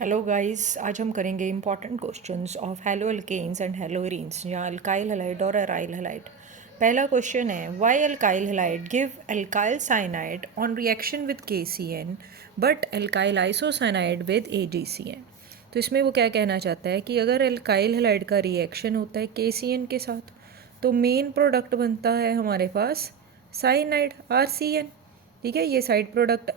Hello guys, आज हम करेंगे important questions of halo alkanes and halo arenes या अल्काइल हैलाइड और अराइल हैलाइड। पहला क्वेश्चन है why alkyl halide give alkyl cyanide on reaction with KCN but alkyl isocyanide with AgCN। तो इसमें वो क्या कहना चाहता है कि अगर अल्काइल हैलाइड का रिएक्शन होता है KCN के साथ तो मेन प्रोडक्ट बनता है हमारे पास साइनाइड RCN। ठीक है, ये साइड प्रोडक्ट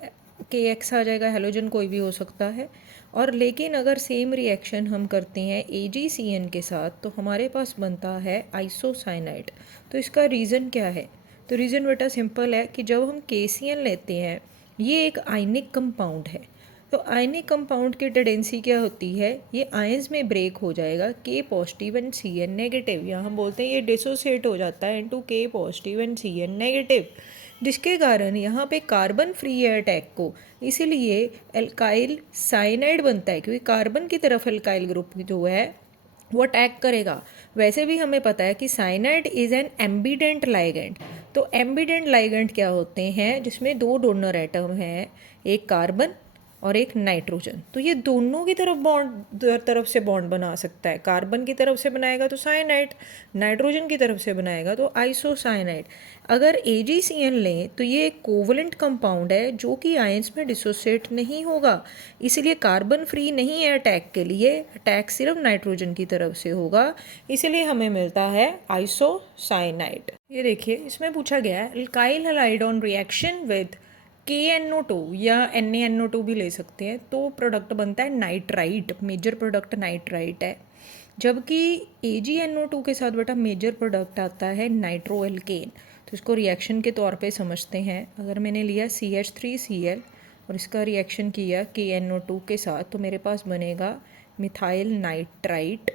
KX आ जाएगा, हेलोजन कोई भी हो सकता है। और लेकिन अगर सेम रिएक्शन हम करते हैं AgCN के साथ तो हमारे पास बनता है आइसोसाइनाइड। तो इसका रीज़न क्या है? तो रीज़न बेटा सिंपल है कि जब हम KCN लेते हैं ये एक आयनिक कंपाउंड है। तो आयनिक कंपाउंड की टेंडेंसी क्या होती है, ये आयंस में ब्रेक हो जाएगा K positive and Cn negative, या हम बोलते हैं ये डिसोसिएट हो जाता है into K positive and Cn negative, जिसके कारण यहाँ पे कार्बन फ्री है अटैक को, इसीलिए एल्काइल साइनाइड बनता है क्योंकि कार्बन की तरफ एल्काइल ग्रुप जो है वो अटैक करेगा। वैसे भी हमें पता है कि cyanide is an ambient ligand. तो एम्बिडेंट लाइगेंड क्या होते हैं, जिसमें दो डोनर एटम हैं, एक कार्बन और एक नाइट्रोजन। तो ये दोनों की तरफ से बॉन्ड बना सकता है। कार्बन की तरफ से बनाएगा तो साइनाइड, नाइट्रोजन की तरफ से बनाएगा तो आइसोसाइनाइड। अगर AgCN लें तो ये एक कोवलेंट कंपाउंड है जो कि आयंस में डिसोसिएट नहीं होगा, इसलिए कार्बन फ्री नहीं है अटैक के लिए, अटैक सिर्फ नाइट्रोजन की तरफ से होगा, इसलिए हमें मिलता है आइसोसाइनाइड। ये देखिए, इसमें पूछा गया है alkyl halide on reaction with KNO2 या NaNO2 भी ले सकते हैं तो प्रोडक्ट बनता है नाइट्राइट। मेजर प्रोडक्ट नाइट्राइट है, जबकि AgNO2 के साथ बेटा मेजर प्रोडक्ट आता है नाइट्रो एल्केन। तो इसको रिएक्शन के तौर पे समझते हैं। अगर मैंने लिया CH3Cl और इसका रिएक्शन किया KNO2 के साथ तो मेरे पास बनेगा मिथाइल नाइट्राइट।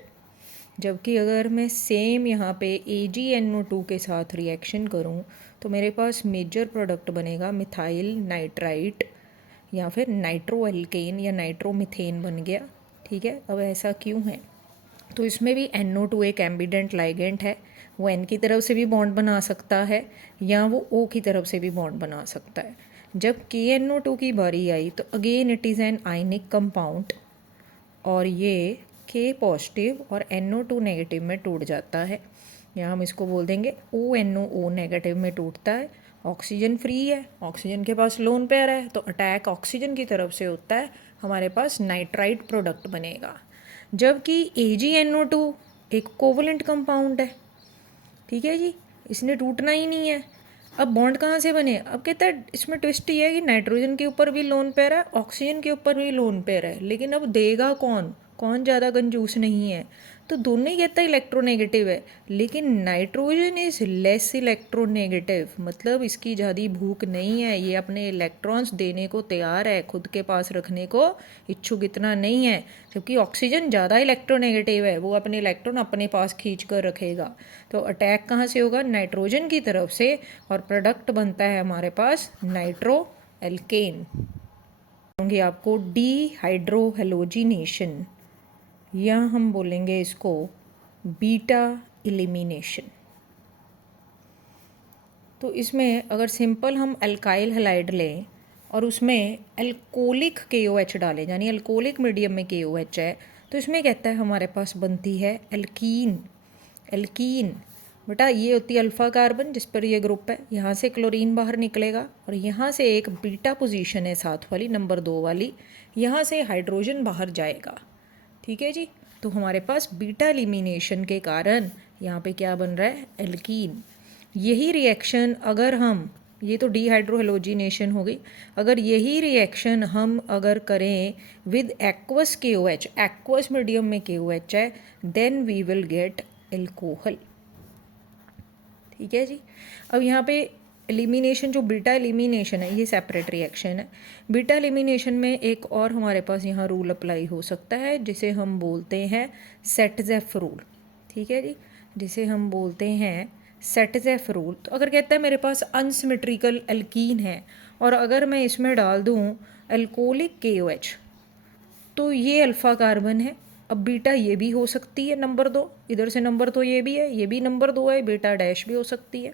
जबकि अगर मैं सेम यहाँ पे AgNO2 के साथ रिएक्शन करूँ तो मेरे पास मेजर प्रोडक्ट बनेगा मिथाइल नाइट्राइट या फिर नाइट्रो एल्केन या नाइट्रोमिथेन बन गया। ठीक है, अब ऐसा क्यों है? तो इसमें भी NO2 एक एम्बिडेंट लाइगेंट है, वो N की तरफ से भी बॉन्ड बना सकता है या वो O की तरफ से भी बॉन्ड बना सकता है। जब KNO2 की बारी आई तो again it is an ionic compound और ये K पॉजिटिव और NO2 नेगेटिव में टूट जाता है, या हम इसको बोल देंगे ONO नेगेटिव में टूटता है। ऑक्सीजन फ्री है, ऑक्सीजन के पास लोन पेयर है तो अटैक ऑक्सीजन की तरफ से होता है, हमारे पास नाइट्राइट प्रोडक्ट बनेगा। जबकि AgNO2 एक कोवलेंट कंपाउंड है। ठीक है जी, इसने टूटना ही नहीं है। अब बॉन्ड कहाँ से बने? अब कहता है इसमें ट्विस्ट ये है कि नाइट्रोजन के ऊपर भी लोन पेयर है, ऑक्सीजन के ऊपर भी लोन पेयर है, लेकिन अब देगा कौन? कौन ज़्यादा कंजूस नहीं है? तो दोनों ही कहता है इलेक्ट्रोनेगेटिव है, लेकिन नाइट्रोजन इज़ लेस इलेक्ट्रोनेगेटिव, मतलब इसकी ज़्यादा भूख नहीं है, ये अपने इलेक्ट्रॉन्स देने को तैयार है, खुद के पास रखने को इच्छुक इतना नहीं है। जबकि ऑक्सीजन ज़्यादा इलेक्ट्रोनेगेटिव है, वो अपने इलेक्ट्रॉन अपने पास खींच कर रखेगा। तो अटैक कहाँ से होगा? नाइट्रोजन की तरफ से, और प्रोडक्ट बनता है हमारे पास नाइट्रो एल्केन। होंगे आपको डीहाइड्रो हेलोजिनेशन, या हम बोलेंगे इसको बीटा एलिमिनेशन। तो इसमें अगर सिंपल हम अल्काइल हैलाइड लें और उसमें अल्कोलिक KOH डालें, यानी अल्कोलिक मीडियम में KOH है, तो इसमें कहता है हमारे पास बनती है एल्कीन। एल्कीन बेटा ये होती है अल्फ़ा कार्बन जिस पर ये ग्रुप है, यहाँ से क्लोरीन बाहर निकलेगा और यहाँ से एक बीटा पोजीशन है साथ वाली, नंबर 2 वाली, यहाँ से हाइड्रोजन बाहर जाएगा। ठीक है जी, तो हमारे पास बीटा एलिमिनेशन के कारण यहाँ पे क्या बन रहा है? एल्कीन। यही रिएक्शन अगर हम, ये तो डीहाइड्रोहेलोजिनेशन हो गई, अगर यही रिएक्शन हम अगर करें with aqueous KOH, aqueous medium में KOH है, then we will get alcohol. ठीक है जी, अब यहाँ पे एलिमिनेशन, जो बीटा एलिमिनेशन है ये सेपरेट रिएक्शन है। बीटा एलिमिनेशन में एक और हमारे पास यहाँ रूल अप्लाई हो सकता है जिसे हम बोलते हैं सेटजेफ रूल। ठीक है जी, जिसे हम बोलते हैं सेटजेफ रूल। तो अगर कहता है मेरे पास अनसिमेट्रिकल एल्कीन है और अगर मैं इसमें डाल दूँ एल्कोलिक KOH तो ये अल्फ़ा कार्बन है। अब बीटा ये भी हो सकती है नंबर 2, इधर से नंबर 2 ये भी है, ये भी नंबर 2 है, बीटा डैश भी हो सकती है।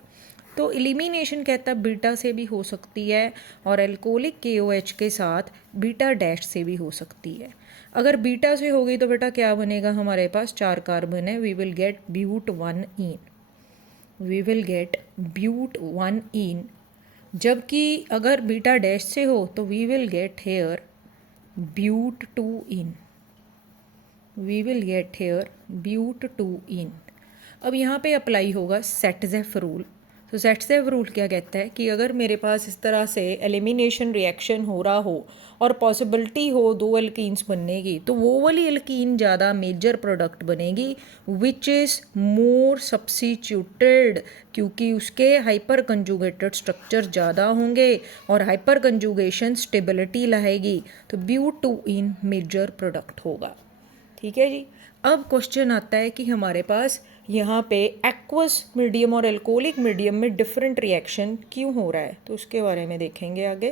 तो एलिमिनेशन कहता है बीटा से भी हो सकती है और एल्कोहलिक KOH के साथ बीटा डैश से भी हो सकती है। अगर बीटा से होगी तो बेटा क्या बनेगा, हमारे पास 4 कार्बन है, we will get but 1 ene, we will get but 1 ene. जबकि अगर बीटा डैश से हो तो we will get here but 2 ene, we will get here but 2 ene. अब यहाँ पे अप्लाई होगा सेटजेफ रूल। तो सेटजेफ रूल क्या कहता है कि अगर मेरे पास इस तरह से एलिमिनेशन रिएक्शन हो रहा हो और पॉसिबिलिटी हो 2 एल्कीन्स बनने की, तो वो वाली एल्कीन ज़्यादा मेजर प्रोडक्ट बनेगी विच इज़ मोर सब्स्टिट्यूटेड, क्योंकि उसके हाइपर कंजुगेटेड स्ट्रक्चर ज़्यादा होंगे और हाइपर कंजुगेशन स्टेबिलिटी लाएगी, तो ब्यूट 2 इन मेजर प्रोडक्ट होगा। ठीक है जी। अब क्वेश्चन आता है कि हमारे पास यहाँ पे एक्वस मीडियम और एल्कोहलिक मीडियम में डिफरेंट रिएक्शन क्यों हो रहा है, तो उसके बारे में देखेंगे आगे।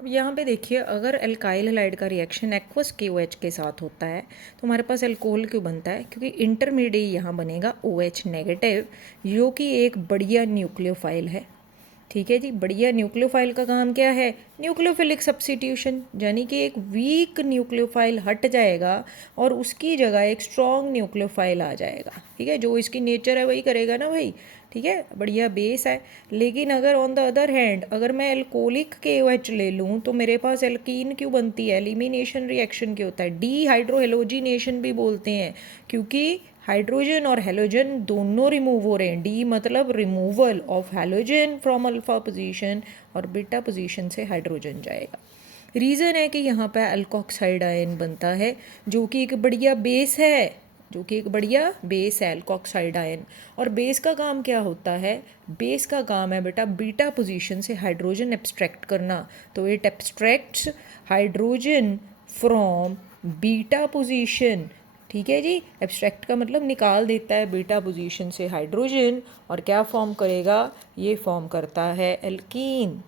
अब यहाँ पे देखिए, अगर एल्काइल हैलाइड का रिएक्शन एक्वस KOH के साथ होता है तो हमारे पास एल्कोहल क्यों बनता है, क्योंकि इंटरमीडिएट यहाँ बनेगा OH नेगेटिव, जो कि एक बढ़िया न्यूक्लियोफाइल है। ठीक है जी। बढ़िया न्यूक्लियोफाइल का काम क्या है, न्यूक्लियोफिलिक सब्स्टिट्यूशन, यानी कि एक वीक न्यूक्लियोफाइल हट जाएगा और उसकी जगह एक स्ट्रॉन्ग न्यूक्लियोफाइल आ जाएगा। ठीक है, जो इसकी नेचर है वही करेगा ना भाई। ठीक है, बढ़िया बेस है। लेकिन अगर ऑन द अदर हैंड अगर मैं एल्कोहलिक KOH ले लूँ तो मेरे पास एल्कीन क्यों बनती है, एलिमिनेशन रिएक्शन क्यों होता है, डीहाइड्रोहेलोजिनेशन भी बोलते हैं, क्योंकि हाइड्रोजन और हेलोजन दोनों रिमूव हो रहे हैं। डी मतलब removal of halogen from alpha position और बीटा पोजीशन से हाइड्रोजन जाएगा। रीज़न है कि यहाँ पे अल्कोक्साइड आयन बनता है, जो कि एक बढ़िया बेस है, जो कि एक बढ़िया बेस है अल्कोक्साइड आयन। और बेस का काम क्या होता है, बेस का काम है बेटा बीटा पोजीशन से हाइड्रोजन एब्स्ट्रैक्ट करना। तो it abstracts hydrogen from beta position. ठीक है जी। एब्स्ट्रैक्ट का मतलब निकाल देता है बीटा पोजीशन से हाइड्रोजन, और क्या फॉर्म करेगा, ये फॉर्म करता है एल्कीन।